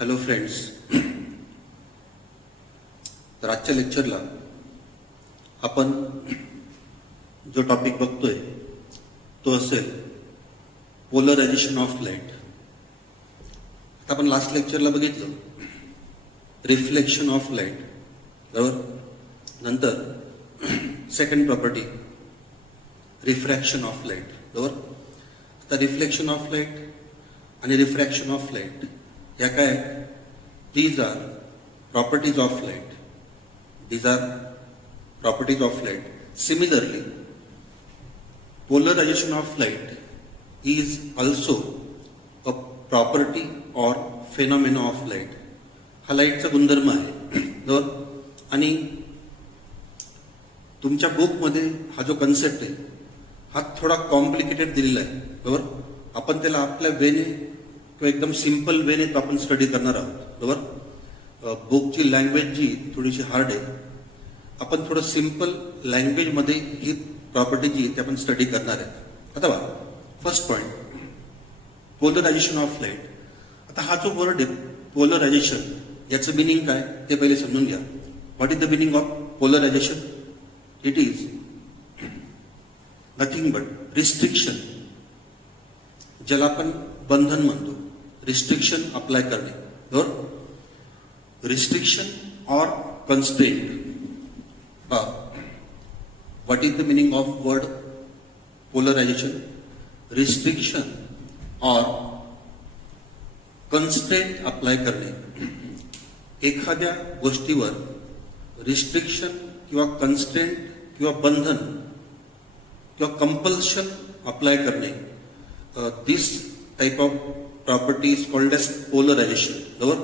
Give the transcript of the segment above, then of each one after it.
Hello friends. तर आजच्या लेक्चरला आपण जो टॉपिक बघतोय तो असेल पोलरायझेशन ऑफ लाईट. आता आपण लास्ट लेक्चरला बघितलं रिफ्लेक्शन ऑफ लाईट, बरोबर. नंतर second property refraction of light, बरोबर. आता रिफ्लेक्शन ऑफ लाईट आणि रिफ्रॅक्शन ऑफ लाईट या काय, these are properties of light. These are properties of light. Similarly polarization of light is also a property or phenomena of light. हा लाईटचा गुणधर्म आहे, बरोबर. आणि तुमच्या बुकमध्ये हा जो कन्सेप्ट आहे हा थोडा कॉम्प्लिकेटेड दिलेला आहे, बरोबर. आपण त्याला आपल्या वेने किंवा एकदम सिंपल वेने आपण स्टडी करणार आहोत, बरोबर. बुकची लँग्वेज जी थोडीशी हार्ड आहे, आपण थोडं सिंपल लँग्वेजमध्ये ही प्रॉपर्टी जी ते आपण स्टडी करणार आहे. आता बघा, first point polarisation of light. आता हा जो वर्ड आहे पोलरायझेशन, याचं मिनिंग काय ते पहिले समजून घ्या. What is the meaning of polarisation? It is nothing but restriction, ज्याला आपण बंधन म्हणतो. रिस्ट्रिक्शन अप्लाय करणे, बरोबर. Restriction or constraint. What is the meaning of word polarization? Restriction or constraint apply करणे. एखाद्या गोष्टीवर रिस्ट्रिक्शन किंवा कन्स्ट्रेंट किंवा बंधन किंवा कंपल्शन अप्लाय करणे. This type of property is called as polarisation, बरोबर.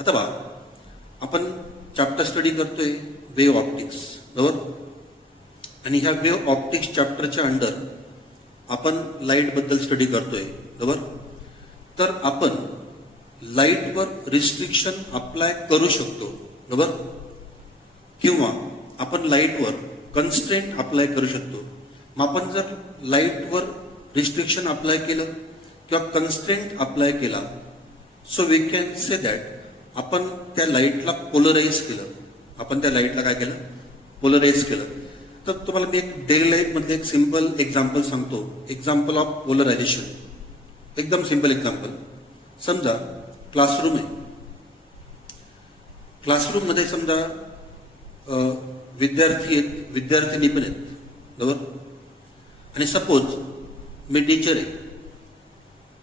आता बघा, आपण चॅप्टर स्टडी करतोय वेव्ह ऑप्टिक्स, बरोबर. आणि ह्या वेव्ह ऑप्टिक्स चॅप्टरच्या अंडर आपण लाईट बद्दल स्टडी करतोय, बरोबर. तर आपण लाईटवर रिस्ट्रिक्शन अप्लाय करू शकतो, बरोबर. किंवा आपण लाईटवर कन्स्ट्रेंट अप्लाय करू शकतो. मग आपण जर लाईटवर रिस्ट्रिक्शन अप्लाय केलं किंवा कन्स्ट्रेंट अप्लाय केला, so we can say that आपण त्या लाईटला पोलराइज केलं. आपण त्या लाईटला काय केलं? पोलराइज केलं. तर तुम्हाला मी एक डेली लाईफ मध्ये एक सिंपल एक्झाम्पल सांगतो. एक्झाम्पल ऑफ पोलरायझेशन, एकदम सिंपल एक्झाम्पल. समजा क्लासरूम आहे. क्लासरूम मध्ये समजा विद्यार्थी आहेत, विद्यार्थिनी पण आहेत, बरोबर. आणि सपोज मी टीचर आहे,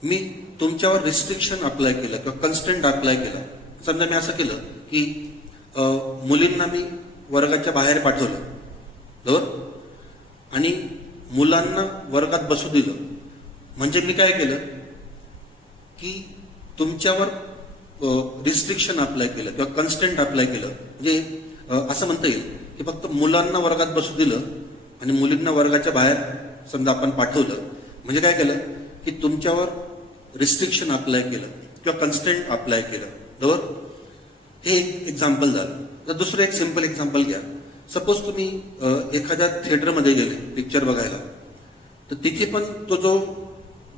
मी तुमच्यावर रिस्ट्रिक्शन अप्लाय केलं किंवा कन्स्ट्रेंट अप्लाय केला. समजा मी असं केलं की मुलींना मी वर्गाच्या बाहेर पाठवलं, बरोबर. आणि मुलांना वर्गात बसू दिलं. म्हणजे मी काय केलं की तुमच्यावर रिस्ट्रिक्शन अप्लाय केलं किंवा कन्स्ट्रेंट अप्लाय केलं. म्हणजे असं म्हणता येईल की फक्त मुलांना वर्गात बसू दिलं आणि मुलींना वर्गाच्या बाहेर समजा आपण पाठवलं. म्हणजे काय केलं की तुमच्यावर रिस्ट्रिक्शन अप्लाय केलं किंवा कन्स्ट्रेंट अप्लाय केलं, बरोबर. हे एक एक्झाम्पल झालं. तर दुसरं एक सिंपल एक्झाम्पल घ्या. सपोज तुम्ही एखाद्या थिएटरमध्ये गेले पिक्चर बघायला, तर तिथे पण तो जो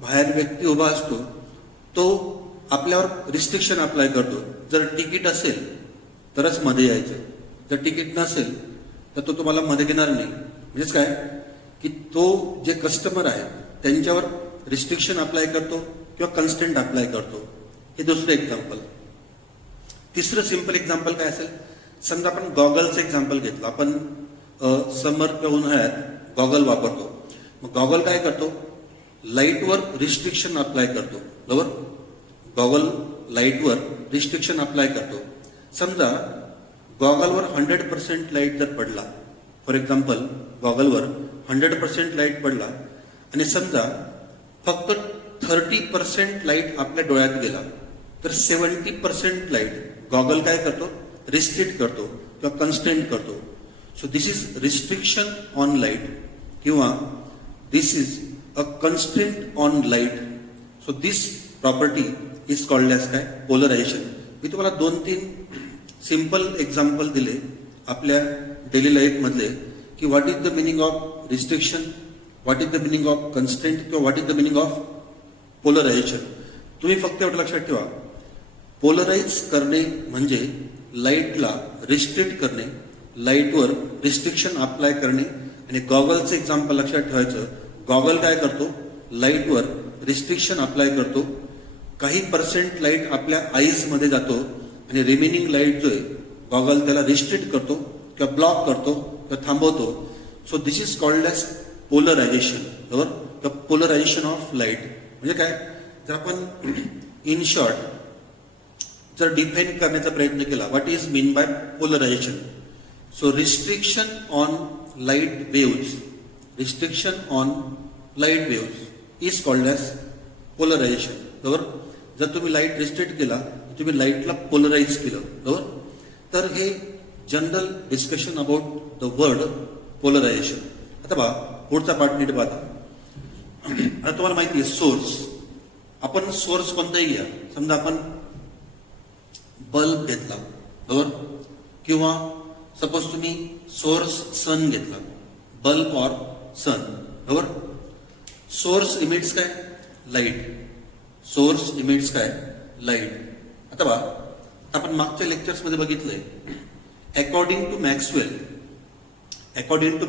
बाहेर व्यक्ती उभा असतो तो आपल्यावर रिस्ट्रिक्शन अप्लाय करतो. जर तिकीट असेल तरच मध्ये यायचं, जर तिकीट नसेल तर तो तुम्हाला मध्ये घेणार नाही. म्हणजेच काय की तो जे कस्टमर आहे त्यांच्यावर रिस्ट्रिक्शन अप्लाय करतो किंवा कन्स्ट्रेंट अप्लाय करतो. हे दुसरं एक्झाम्पल. तिसरं सिंपल एक्झाम्पल काय असेल? समजा आपण गॉगलचं एक्झाम्पल घेतलं. आपण समर किंवा उन्हाळ्यात गॉगल वापरतो. मग गॉगल काय करतो? लाईटवर रिस्ट्रिक्शन अप्लाय करतो, बरोबर. गॉगल लाईटवर रिस्ट्रिक्शन अप्लाय करतो. समजा गॉगलवर 100% लाईट जर पडला, फॉर एक्झाम्पल गॉगलवर 100% लाईट पडला आणि समजा फक्त 30% लाईट आपल्या डोळ्यात गेला, तर 70% लाईट गॉगल काय करतो? रिस्ट्रिक्ट करतो किंवा कन्स्ट्रेंट करतो. So this is restriction on light किंवा this is a constraint on light. So this property is called as काय? पोलरायझेशन. मी तुम्हाला 2-3 सिंपल एक्झाम्पल दिले आपल्या डेली लाईफ मधले की what is the meaning of restriction, what is the meaning of constraint किंवा what is the meaning of polarization. तुम्ही फक्त एवढं लक्षात ठेवा, पोलराइज करणे म्हणजे लाईटला रिस्ट्रिक्ट करणे, लाईटवर रिस्ट्रिक्शन अप्लाय करणे. आणि गॉगलचं एक्झाम्पल लक्षात ठेवायचं. गॉगल काय करतो? लाईटवर रिस्ट्रिक्शन अप्लाय करतो. काही पर्सेंट लाईट आपल्या आईजमध्ये जातो आणि रिमेनिंग लाईट जो आहे गॉगल त्याला रिस्ट्रिक्ट करतो किंवा ब्लॉक करतो किंवा थांबवतो. So this is called as polarisation. बरोबर? द पोलरायझेशन ऑफ लाईट म्हणजे काय? जर आपण इन शॉर्ट जर डिफाईन करण्याचा प्रयत्न केला, what is mean by polarisation? So restriction on light waves, restriction on light waves is called as polarisation. बरोबर? जर तुम्ही लाईट रिस्ट्रिक्ट केला, तुम्ही लाईटला पोलराइज केलं. बरोबर? तर हे general discussion about the word polarisation. आता पहा, पुढचा पार्ट नीट पाहता. आता तुम्हाला माहिती आहे सोर्स. आपण सोर्स कोणताही घ्या. समजा आपण बल्ब घेतला, बरोबर? किंवा सपोज तुम्ही सोर्स सन घेतला, बल्ब ऑर सन. बरोबर? सोर्स इमिट्स काय? लाईट. सोर्स इमिट्स काय? लाईट. आता पहा, आपण मागच्या लेक्चर्स मध्ये बघितलंय, according to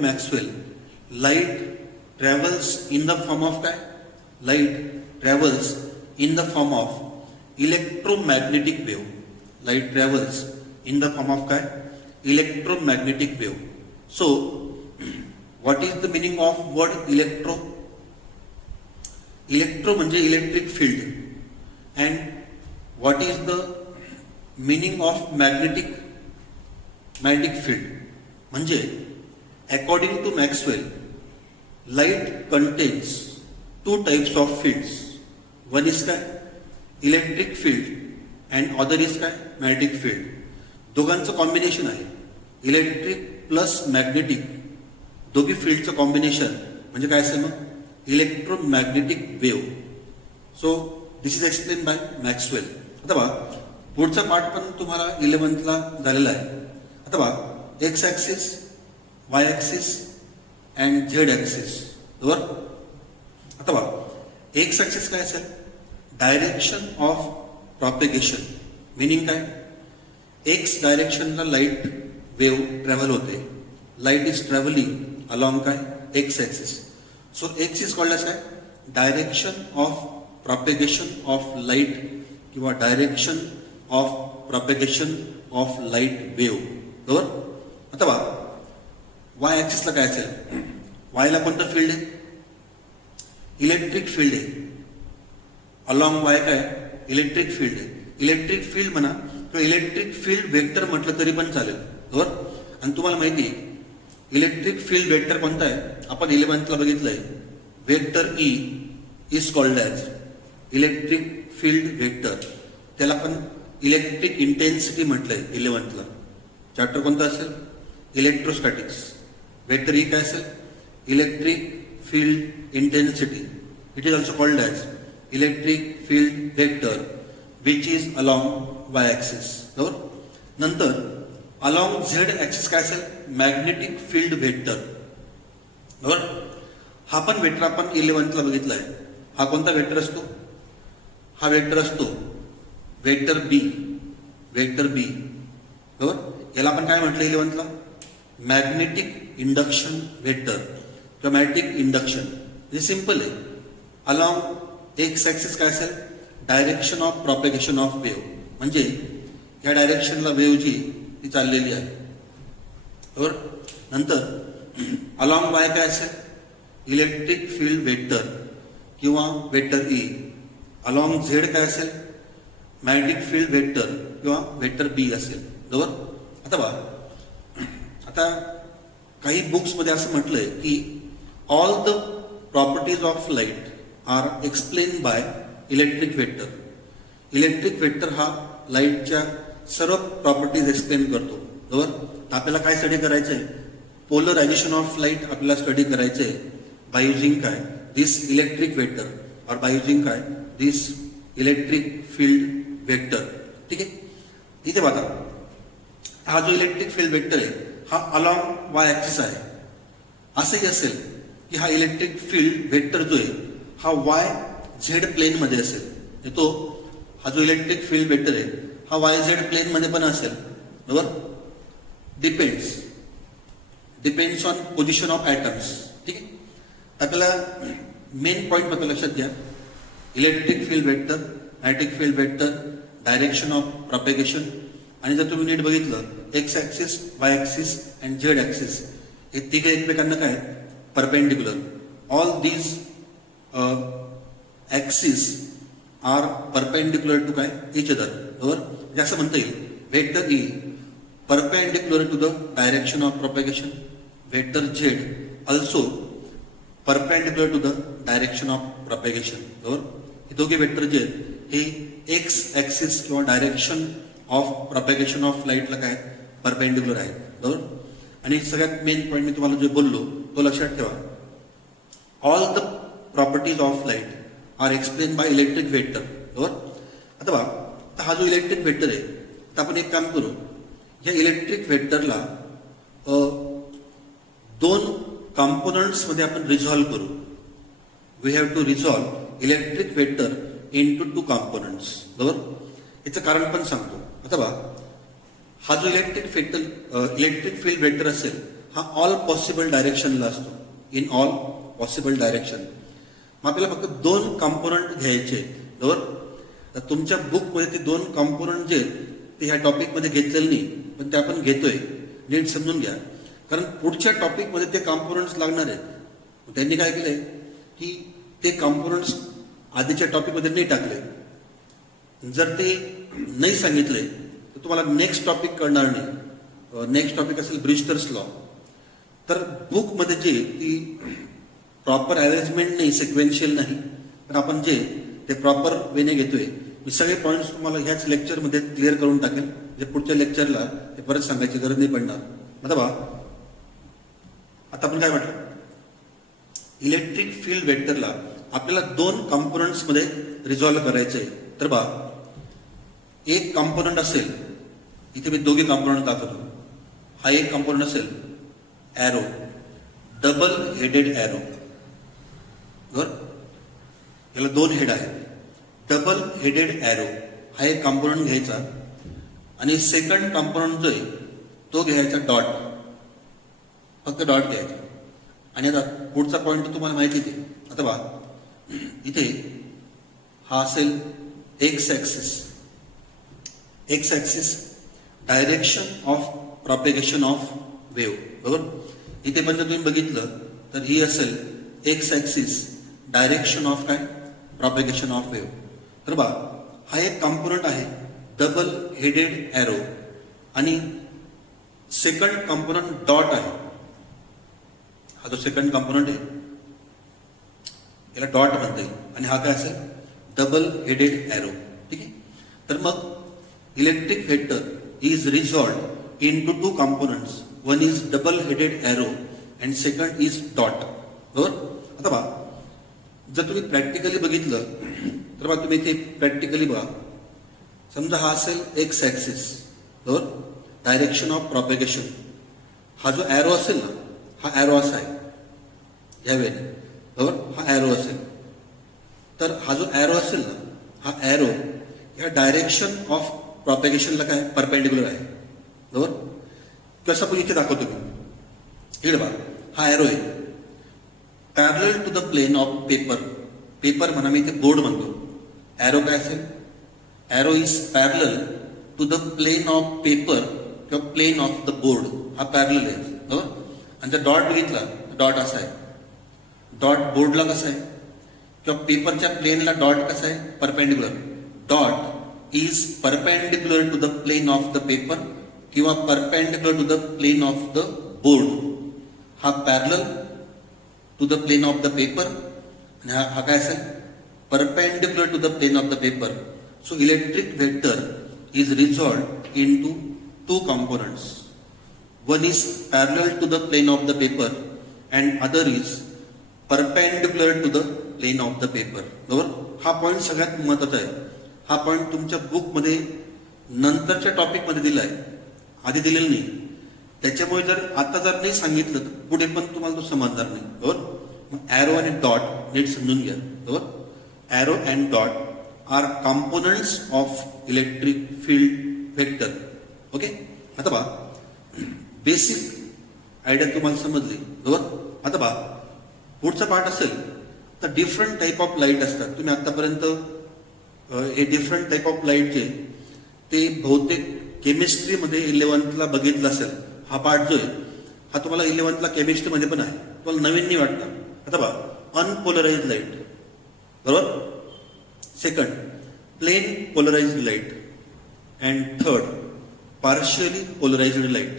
Maxwell light travels in the form of काय? Light travels in the form of electromagnetic wave. Light travels in the form of काय? Electromagnetic wave. So what is the meaning of word electro? Electro म्हणजे electric field. And what is the meaning of magnetic field? म्हणजे according to Maxwell light contains two types of fields. One is काय? Electric field and other is काय? Magnetic field. दोघांचं combination आहे. Electric plus magnetic, दोघी फील्डचं combination म्हणजे काय असेल मग? Electromagnetic wave. So this is explain by Maxwell. आता पहा, पुढचा पार्ट पण तुम्हाला 11th झालेला आहे. आता पहा, x axis, y axis and z axis. बरोबर? आता पहा, एक्स ॲक्सिस काय असेल? Direction of propagation. मिनिंग काय? एक्स डायरेक्शनला लाईट वेव्ह ट्रॅव्हल होते. लाईट इज ट्रॅव्हलिंग अलॉंग काय? X axis. So x is called as काय? Direction of propagation of light किंवा direction of propagation of light wave. बरोबर? आता पहा, वाय ॲक्सिसला काय असेल? वायला कोणतं फील्ड आहे? इलेक्ट्रिक फील्ड आहे. अलॉंग वाय काय? इलेक्ट्रिक फील्ड आहे. इलेक्ट्रिक फील्ड म्हणा किंवा इलेक्ट्रिक फील्ड वेक्टर म्हटलं तरी पण चालेल. बरोबर? आणि तुम्हाला माहिती आहे इलेक्ट्रिक फील्ड वेक्टर कोणता आहे? आपण 11th बघितलंय. Vector E is called as electric field vector. त्याला पण इलेक्ट्रिक इंटेन्सिटी म्हटलंय 11th. चॅप्टर कोणता असेल? इलेक्ट्रोस्टॅटिक्स. वेक्टर ई काय असेल? Electric field intensity. It is also called as electric field vector which is along Y axis. बरोबर? नंतर along Z axis काय असेल? Magnetic field vector. बरोबर? हा पण वेक्टर आपण 11th बघितलाय. हा कोणता वेक्टर असतो? हा वेक्टर असतो वेक्टर बी. वेक्टर बी. बरोबर? याला आपण काय म्हटलं 11th? मॅग्नेटिक इंडक्शन वेक्टर किंवा मॅग्नेटिक इंडक्शन. हे सिंपल आहे. अलॉंग एक्स ॲक्सिस काय असेल? Direction of propagation of wave. म्हणजे या डायरेक्शनला वेव्ह जी ती चाललेली आहे. बरोबर? नंतर अलॉंग वाय काय असेल? इलेक्ट्रिक फील्ड वेक्टर किंवा वेक्टर ई. अलॉंग झेड काय असेल? मॅग्नेटिक फील्ड वेक्टर किंवा वेक्टर बी असेल. बरोबर? आता पहा, आता काही बुक्स मध्ये असं म्हटलंय की all the properties of light are explain by electric vector. Electric vector हा लाईटच्या सर्व प्रॉपर्टीज एक्सप्लेन करतो. बरोबर? आपल्याला काय स्टडी करायचंय? पोलरायझेशन ऑफ लाईट आपल्याला स्टडी करायचंय बाय युजिंग काय? दिस इलेक्ट्रिक वेक्टर और बाय युजिंग काय? दिस इलेक्ट्रिक फील्ड वेक्टर. ठीक आहे? इथे बघा, हा जो इलेक्ट्रिक फील्ड वेक्टर आहे हा अलॉंग वाय ॲक्सिस आहे. असंही असेल की हा इलेक्ट्रिक फील्ड वेक्टर जो आहे हा वाय झेड प्लेन मध्ये असेल. तो हा जो इलेक्ट्रिक फील्ड वेक्टर आहे हा वाय झेड प्लेन मध्ये पण असेल, बरोबर. Depends on position of atoms. ठीक आहे. आपल्याला मेन पॉईंट बघा, लक्षात घ्या. Electric field vector, magnetic field vector, direction of propagation, आणि जर तुम्ही नीट बघितलं x axis, y axis and z axis हे तिघे एकमेकांना काय perpendicular. All these axis are perpendicular to काय इच अदर, बरोबर. म्हणजे असं म्हणता येईल vector E perpendicular to the direction of propagation, vector z also perpendicular to the direction of propagation, बरोबर. हे दोघे वेक्टर जे आहेत हे एक्स ऍक्सिस किंवा डायरेक्शन ऑफ प्रॉपेगेशन ऑफ लाईटला काय परपेंडिक्युलर आहेत, बरोबर. आणि सगळ्यात मेन पॉईंट मी तुम्हाला जे बोललो तो लक्षात ठेवा. All the properties of light are explain by electric vector, बरोबर. आता बघा, हा जो इलेक्ट्रिक वेक्टर आहे तर आपण एक काम करू, या इलेक्ट्रिक वेक्टरला दोन कॉम्पोनंट्स मध्ये आपण रिझॉल्व्ह करू. We have to resolve electric vector into 2 components, बरोबर. याचं कारण पण सांगतो. आता बघा, हा जो इलेक्ट्रिक फील्ड वेक्टर असेल हा ऑल पॉसिबल डायरेक्शनला असतो, इन ऑल पॉसिबल डायरेक्शन. मग आपल्याला फक्त 2 कॉम्पोनंट घ्यायचे आहेत, बरोबर. तर तुमच्या बुकमध्ये ते 2 कॉम्पोनंट जे आहेत ते ह्या टॉपिकमध्ये घेतलेलं नाही, पण ते आपण घेतोय. नीट समजून घ्या, कारण पुढच्या टॉपिकमध्ये ते कॉम्पोनंट्स लागणार आहेत. त्यांनी काय केलंय की ते कॉम्पोनंट्स आधीच्या टॉपिकमध्ये नाही टाकले. जर ते नाही सांगितले तर तुम्हाला नेक्स्ट टॉपिक कळणार नाही. नेक्स्ट टॉपिक असेल ब्रिस्टर्स लॉ. तर बुकमध्ये जे ती प्रॉपर अरेंजमेंट नाही, सिक्वेन्शियल नाही, तर आपण जे ते प्रॉपर वेने घेतोय. मी सगळे पॉईंट्स तुम्हाला ह्याच लेक्चरमध्ये क्लिअर करून टाकेल, जे पुढच्या लेक्चरला ते परत सांगायची गरज नाही पडणार. बघा, आता आपण काय म्हटलं, इलेक्ट्रिक फील्ड वेक्टरला आपल्याला 2 कॉम्पोनंट्स मध्ये रिझॉल्व्ह करायचंय. तर बघा, एक कॉम्पोनंट असेल, इथे मी दोघे कॉम्पोनंट दाखवतो. हा एक कॉम्पोनंट असेल एरो, डबल हेडेड एरो, बरोबर. याला 2 हेड आहेत. डबल हेडेड एरो हा एक कॉम्पोनंट घ्यायचा, आणि सेकंड कॉम्पोनंट जो आहे तो घ्यायचा डॉट, फक्त डॉट घ्यायचा. आणि आता पुढचा पॉईंट तुम्हाला माहितीच आहे. आता बघा, इथे हा असेल x axis direction of propagation of wave, बरोबर. इथे पण जर तुम्ही बघितलं तर ही असेल एक्स ऍक्सिस डायरेक्शन ऑफ काय प्रॉपेगेशन ऑफ वेव्ह. तर बा, हा एक कॉम्पोनंट आहे डबल हेडेड एरो, आणि सेकंड कॉम्पोनंट डॉट आहे. हा जो सेकंड कॉम्पोनंट आहे याला डॉट म्हणता येईल, आणि हा काय असेल डबल हेडेड एरो. ठीक आहे. तर मग electric vector is resolved into 2 components. One is double headed arrow and second is dot, बरोबर. आता बघा, जर तुम्ही प्रॅक्टिकली बघितलं तर बघा, तुम्ही इथे प्रॅक्टिकली बघा, समजा हा असेल एक्स ऍक्सिस, बरोबर, डायरेक्शन ऑफ प्रॉपेगेशन. हा जो एरो असेल ना, हा एरो असा आहे या वेळेने, बरोबर. हा एरो असेल, तर हा जो एरो असेल ना, हा एरो या डायरेक्शन ऑफ प्रॉपेगेशनला काय परपेंडिक्युलर आहे, बरोबर. कसं आपण इथे दाखवतो मी, इकडे बघा, हा एरो आहे parallel to the plane of paper म्हणा, मी इथे बोर्ड म्हणतो. एरो काय असेल, arrow is parallel to the plane of paper किंवा प्लेन ऑफ द बोर्ड. हा पॅरलल आहे, बरोबर. आणि जर डॉट बघितला, डॉट असा आहे. डॉट बोर्डला कसा आहे किंवा पेपरच्या प्लेनला डॉट कसा आहे perpendicular. Dot is perpendicular to the plane of the paper किंवा perpendicular to the plane of the board. हा parallel to the plane of the paper, आणि हा काय असेल perpendicular to the plane of the paper. So electric vector is resolved into 2 components. One is parallel to the plane of the paper and other is perpendicular to the plane of the paper, बरोबर. हा point सगळ्यात महत्वाचा आहे. हा point तुमच्या बुकमध्ये नंतरच्या टॉपिकमध्ये दिला आहे, आधी दिलेलं नाही. त्याच्यामुळे जर आता जर नाही सांगितलं तर पुढे पण तुम्हाला तो समजणार नाही, बरोबर. मग एरो आणि डॉट नीट समजून घ्या, बरोबर. Arrow and dot are components of electric field vector. Okay, आता पहा बेसिक आयडिया तुम्हाला समजली बरोबर. आता पहा पुढचा पार्ट असेल तर डिफरंट टाईप ऑफ लाईट असतात. तुम्ही आतापर्यंत हे डिफरंट टाईप ऑफ लाईटचे ते बहुतेक केमिस्ट्रीमध्ये 11th बघितलं असेल. हा पार्ट जो आहे हा तुम्हाला 11th केमिस्ट्रीमध्ये पण आहे, तुम्हाला नवीन नाही वाटणार. आता पहा अनपोलराइज लाईट बरोबर, second plane polarised light and third partially polarised light.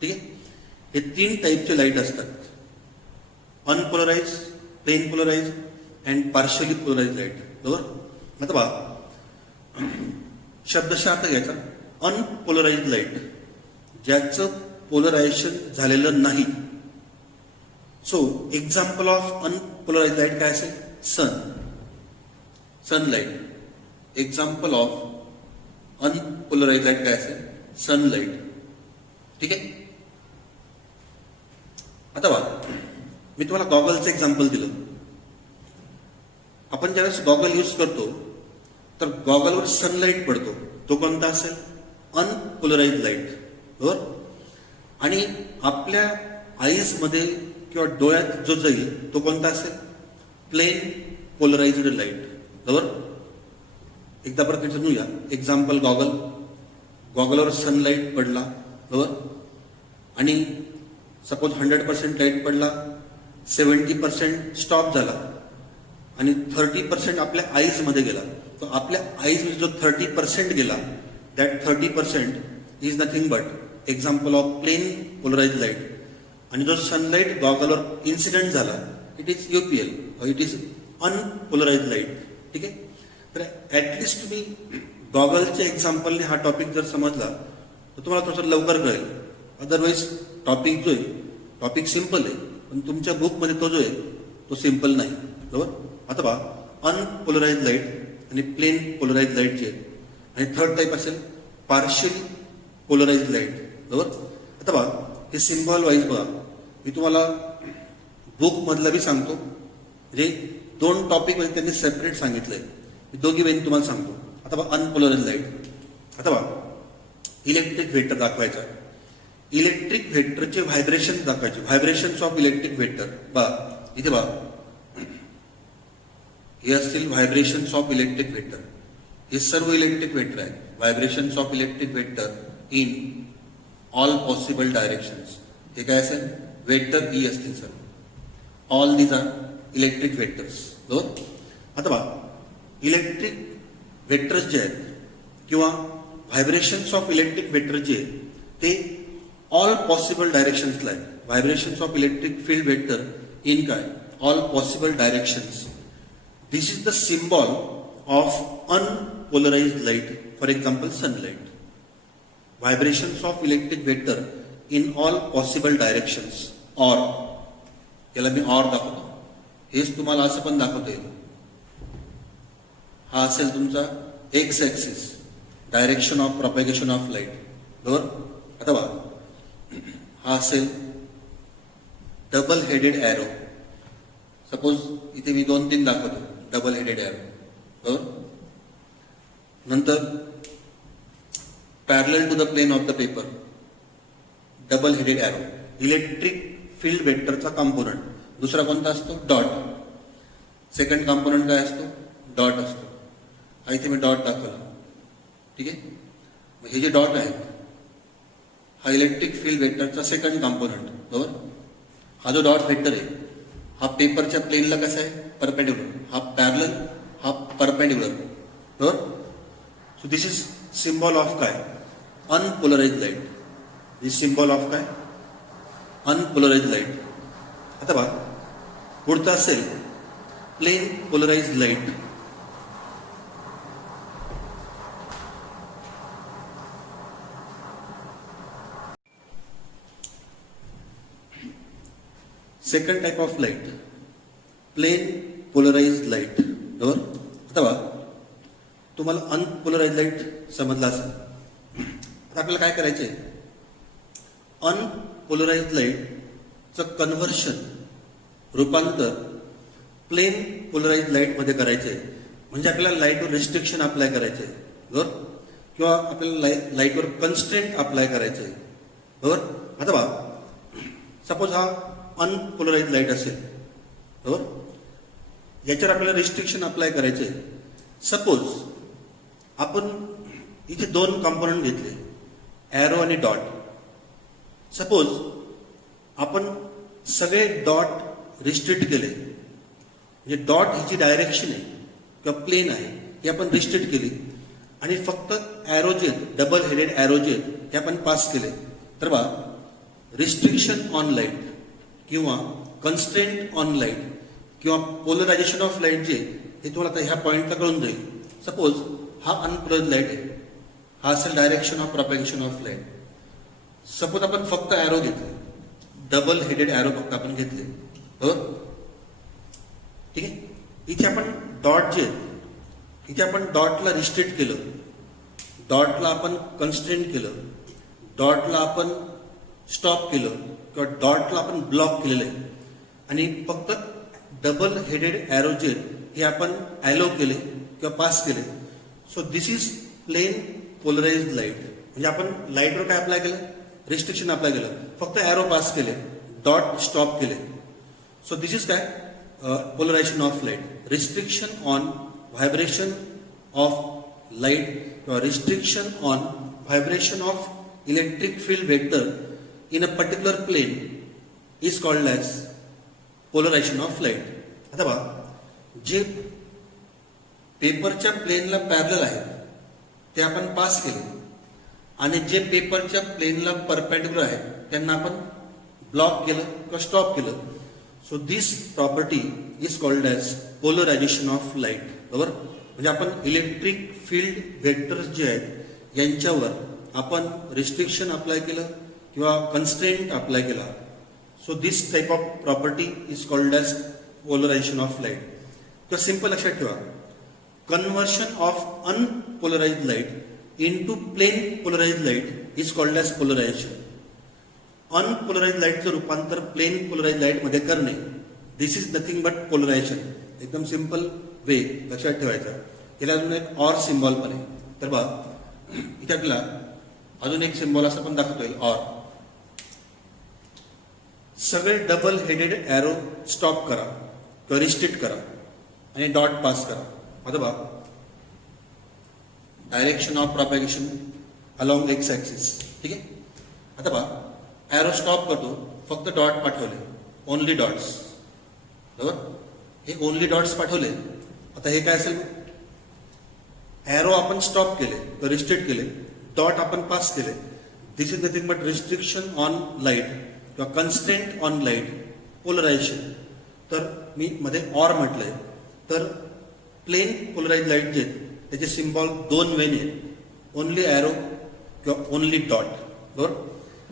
ठीक आहे, हे 3 टाईपचे लाईट असतात. Unpolarise, plane polarise and partially polarise light बरोबर. आता पहा शब्दशः आता घ्यायचा. अनपोलराइज लाईट ज्याचं पोलरायझेशन झालेलं नाही. So example of unpolarise light काय असेल? Sunlight. Example of unpolarise light काय असेल? सनलाईट. ठीक आहे. आता बघा मी तुम्हाला गॉगलचं एक्झाम्पल दिलं. आपण ज्यावेळेस गॉगल यूज करतो तर गॉगलवर सनलाईट पडतो, तो कोणता असेल? अनपोलराइज लाईट बरोबर. आणि आपल्या आईज मध्ये किंवा डोळ्यात जो जाईल तो कोणता असेल? प्लेन पोलराइज्ड लाईट बरोबर. एकदा परत विचारूया. एक्झाम्पल गॉगल, गॉगलवर सनलाईट पडला बरोबर. आणि सपोज 100% लाईट पडला, 70% स्टॉप झाला आणि 30% आपल्या आईज मध्ये गेला. तो आपल्या आईज मध्ये जो 30% गेला, that 30% is nothing but example of plane polarise light. आणि जो सनलाईट गॉगलवर इन्सिडेंट झाला, it is UPL, it is unpolarise light. ठीक आहे. तर ऍटलिस्ट तुम्ही गॉगलच्या एक्झाम्पलने हा टॉपिक जर समजला तर तुम्हाला थोडंसं लवकर कळेल. अदरवाईज टॉपिक जो आहे टॉपिक सिम्पल आहे, पण तुमच्या बुकमध्ये तो जो आहे तो सिम्पल नाही बरोबर. आता पहा अनपोलराइज लाईट आणि प्लेन पोलराइज लाईट जे आहे, आणि थर्ड टाईप असेल पार्शियली पोलराइज लाईट बरोबर. आता पहा हे सिम्बॉल वाईज बघा, मी तुम्हाला बुक मधलं बी सांगतो. म्हणजे 2 टॉपिक मध्ये त्यांनी सेपरेट सांगितलंय, मी दोघी वेळी तुम्हाला सांगतो. आता पहा अनपोलराइज लाईट. आता पहा इलेक्ट्रिक व्हेक्टर दाखवायचा. इलेक्ट्रिक व्हेक्टरचे व्हायब्रेशन दाखवायचे. व्हायब्रेशन्स ऑफ इलेक्ट्रिक व्हेक्टर बघा इथे बघा, हे असतील व्हायब्रेशन्स ऑफ इलेक्ट्रिक व्हेक्टर. हे सर्व इलेक्ट्रिक व्हेक्टर आहेत. Vibrations of electric vector in all possible directions. हे काय असेल? वेक्टर ई असतील sir. All these are electric vectors बरोबर. आता पहा इलेक्ट्रिक व्हेक्टर्स जे आहेत किंवा व्हायब्रेशन्स ऑफ इलेक्ट्रिक व्हेक्टर जे आहेत ते ऑल पॉसिबल डायरेक्शन्सला आहे. Vibrations of electric field vector in काय? All possible directions. This is the symbol of unpolarized light. For example sunlight. Vibrations of electric vector in all possible directions. Or, याला मी or दाखवतो. हेच तुम्हाला असं पण दाखवता येईल. हा असेल तुमचा x axis, direction of propagation of light बरोबर. आता बघा हा असेल डबल हेडेड एरो. सपोज इथे मी 2-3 दाखवतो. डबल हेडेड एरो बरोबर. नंतर parallel to the plane of the paper, double headed arrow. Electric field वेक्टरचा कॉम्पोनंट. दुसरा कोणता असतो? डॉट. सेकंड कॉम्पोनंट काय असतो? डॉट असतो. हा इथे मी डॉट दाखवला. ठीक आहे. मग हे जे डॉट आहेत हा इलेक्ट्रिक फील्ड वेक्टरचा सेकंड कॉम्पोनंट बरोबर. हा जो डॉट वेक्टर आहे हा पेपरच्या प्लेनला कसा आहे? परपेंडिक्युलर. हा पॅरलल, हा परपेंडिक्युलर बरोबर. So this is symbol of काय? Unpolarize light. This symbol of काय? Unpolarize light. आता बघा पुढचा असेल plane polarise light. Second type of light plane polarise light बरोबर. आता बघा तुम्हाला अनपोलराइज लाईट समजला असेल. आता आपल्याला काय करायचंय? अनपोलराइज लाईटचं कन्व्हर्शन, रूपांतर प्लेन पोलराइज लाईट मध्ये करायचंय. म्हणजे आपल्याला लाईटवर रिस्ट्रिक्शन अप्लाय करायचं आहे, बरोबर, किंवा आपल्याला लाईटवर कन्स्ट्रेंट अप्लाय करायचं आहे, बरोबर. आता बघा, सपोज हा अनपोलराइज लाईट असेल, बरोबर, याच्यावर आपल्याला रिस्ट्रिक्शन अप्लाय करायचं आहे. सपोज आपण इथे दोन कॉम्पोनंट घेतले, ॲरो आणि डॉट. सपोज आपण सगळे डॉट रिस्ट्रिक्ट केले, म्हणजे डॉट ही जी डायरेक्शन आहे किंवा प्लेन आहे ही आपण रिस्ट्रिक्ट केली आणि फक्त ॲरो जे आहेत, डबल हेडेड ॲरो जे आहेत हे आपण पास केले. तर बा रिस्ट्रिक्शन ऑन लाईट किंवा कन्स्ट्रेंट ऑन लाईट किंवा पोलरायझेशन ऑफ लाईट जे हे तुम्हाला आता ह्या पॉईंटला कळून जाईल. सपोज हा अनपोलराइज लाईट आहे, हा असेल direction of propagation of light. Suppose आपण फक्त ॲरो घेतले, डबल हेडेड ॲरो फक्त आपण घेतले, बरोबर, ठीक आहे. इथे आपण डॉट जे आहेत, इथे आपण डॉटला रिस्ट्रिक्ट केलं, डॉटला आपण कन्स्ट्रेंट केलं, डॉटला आपण स्टॉप केलं किंवा डॉटला आपण ब्लॉक केलेलं आहे आणि फक्त डबल हेडेड ॲरो जे हे आपण ॲलो केले किंवा पास केले. So this is plane polarise light. म्हणजे आपण लाईटवर काय अप्लाय केलं, रिस्ट्रिक्शन अप्लाय केलं, फक्त ॲरो पास केले, डॉट स्टॉप केले. सो दिस इज काय polarization of light. Restriction on vibration of light किंवा restriction on vibration of electric field vector in a particular plane is called as polarization of light. आता बघा, जे पेपरच्या प्लेनला parallel आहे ते आपण पास केले आणि जे पेपरच्या प्लेनला परपेंडिक्युलर आहे त्यांना आपण ब्लॉक केलं किंवा स्टॉप केलं. So this property is called as polarization of light, बरोबर. म्हणजे आपण इलेक्ट्रिक फील्ड वेक्टर्स जे आहेत यांच्यावर आपण रिस्ट्रिक्शन अप्लाय केलं किंवा कन्स्ट्रेंट अप्लाय केला. So this type of property is called as polarization of light. तर सिंपल लक्षात ठेवा, conversion of unpolarized light into plane polarised light is called as polarization. Unpolarized लाईटचं रूपांतर प्लेन पोलराइज्ड लाईट मध्ये करणे, this is nothing but polarization. एकदम simple way लक्षात ठेवायचा. याला अजून एक ऑर सिम्बॉल पण आहे. तर बघा, इथे आपल्याला अजून एक सिम्बॉल असं पण दाखवता येईल, ऑर. सगळे डबल हेडेड ॲरो स्टॉप करा किंवा रिस्ट्रिक्ट करा आणि डॉट पास करा. आता बघा, direction of propagation along x axis, ठीक आहे. आता बघा, ॲरो स्टॉप करतो, फक्त डॉट पाठवले, ओनली डॉट्स, बरोबर. हे ओनली डॉट्स पाठवले. आता हे काय असेल, ॲरो आपण स्टॉप केले किंवा रिस्ट्रिक्ट केले, डॉट आपण पास केले. This is nothing but restriction on light किंवा कन्स्ट्रेंट ऑन लाईट, पोलरायझेशन. तर मी मध्ये ऑर म्हटलंय. तर प्लेन पोलराइज लाईट जे त्याचे सिम्बॉल दोन वेने आहेत, ओनली ॲरो किंवा ओनली डॉट, बरोबर.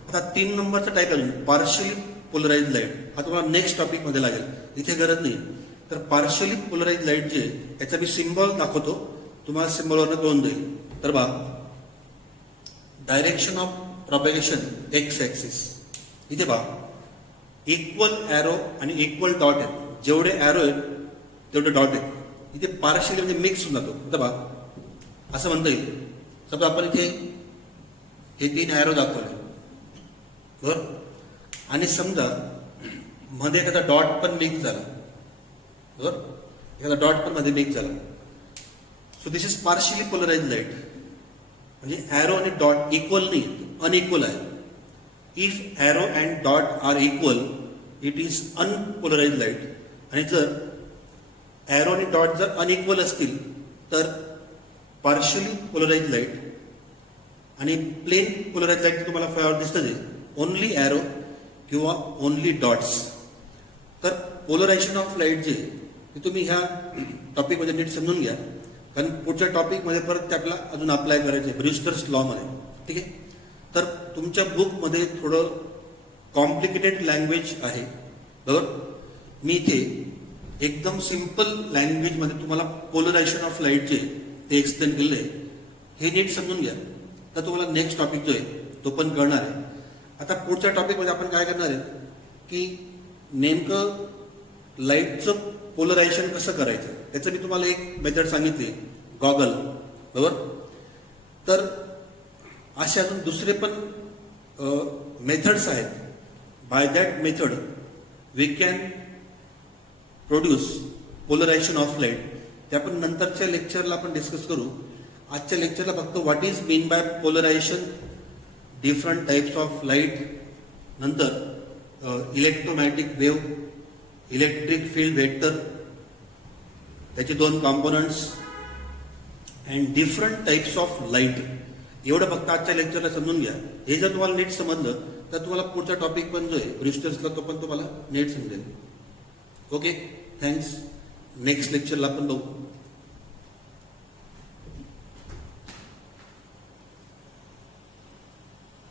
आता 3 नंबरचा टाईप अजून पार्शियली पोलराइज लाईट. हा तुम्हाला नेक्स्ट टॉपिक मध्ये लागेल, इथे गरज नाही. तर पार्शियली पोलराइज लाईट जे याचा मी सिम्बॉल दाखवतो, तुम्हाला सिम्बॉलवरनं कळून जाईल. तर बघा, डायरेक्शन ऑफ प्रॉपॅगेशन एक्स ॲक्सिस. इथे पहा, इक्वल ॲरो आणि इक्वल डॉट आहेत. जेवढे ॲरो आहेत तेवढे डॉट आहेत. इथे पार्शियली म्हणजे मिक्स होऊन जातो. आता पहा, असं म्हणता येईल, समजा आपण इथे हे 3 ॲरो दाखवले, बरोबर, आणि समजा मध्ये एखादा डॉट पण मिक्स झाला, बरोबर, एखादा डॉट पण मध्ये मिक्स झाला. So this is partially polarise light. म्हणजे ॲरो आणि डॉट इक्वल नाही, अनइक्वल आहे. If arrow and dot are equal it is unpolarise light. आणि जर ॲरो आणि डॉट जर अनइक्वल असतील तर पार्शियली पोलराइज लाईट आणि प्लेन पोलराइज लाईट तुम्हाला फळावर दिसतं जे ओनली ॲरो किंवा ओनली डॉट्स. तर पोलरायझेशन ऑफ लाईट जे ते तुम्ही ह्या टॉपिकमध्ये नीट समजून घ्या, कारण पुढच्या टॉपिकमध्ये परत ते आपल्याला अजून अप्लाय करायचे ब्रिस्टर्स लॉमध्ये, ठीक आहे. तर तुमच्या बुकमध्ये थोडं कॉम्प्लिकेटेड लँग्वेज आहे, बरोबर. मी इथे एकदम सिम्पल लँग्वेजमध्ये तुम्हाला पोलरायझेशन ऑफ लाईट जे ते एक्सप्लेन केलेलं आहे. हे नीट समजून घ्या, तर तुम्हाला नेक्स्ट टॉपिक जो आहे तो पण कळणार आहे. आता पुढच्या टॉपिकमध्ये आपण काय करणार आहे की नेमकं लाईटचं पोलरायझेशन कसं करायचं त्याचं मी तुम्हाला एक मेथड सांगितली, गॉगल, बरोबर. तर असे अजून दुसरे पण मेथड्स आहेत. By that method we can produce polarization of light. ते आपण नंतरच्या लेक्चरला आपण डिस्कस करू. आजच्या लेक्चरला फक्त what is mean by polarization, different types of light, नंतर electromagnetic wave, electric field vector, त्याचे 2 components and different types of light. एवढं फक्त आजच्या लेक्चरला समजून घ्या. हे जर तुम्हाला नीट समजलं तर तुम्हाला पुढचा टॉपिक पण जो आहे ब्रिस्टल्सला तो पण तुम्हाला नीट समजेल. Okay, thanks. नेक्स्ट लेक्चरला आपण बघू.